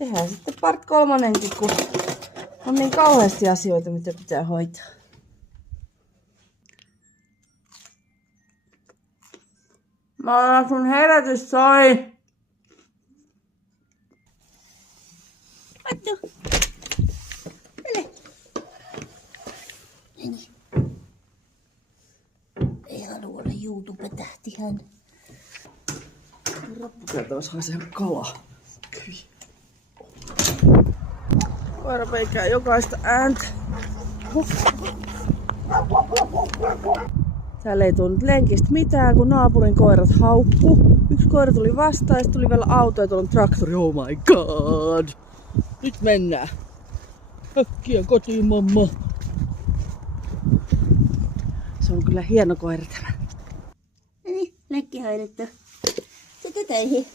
Tehdään sitten part 3:kin, kun on niin kauheasti asioita, mitä pitää hoitaa. Mä sun herätys soi. Mattu. Mene. Meni. Ei halua olla YouTube-tähtihän. Rappukäytävässä haisee kala. Koira peikää jokaista ääntä. Täällä ei tullut lenkistä mitään, kun naapurin koirat haukku. Yksi koira tuli vastaan ja tuli vielä auto ja tuolla on traktori. Oh my god! Nyt mennään. Äkkiä kotiin, mamma. Se on kyllä hieno koira tämä. Noniin, lenkki hoidettu. Sitten töihin.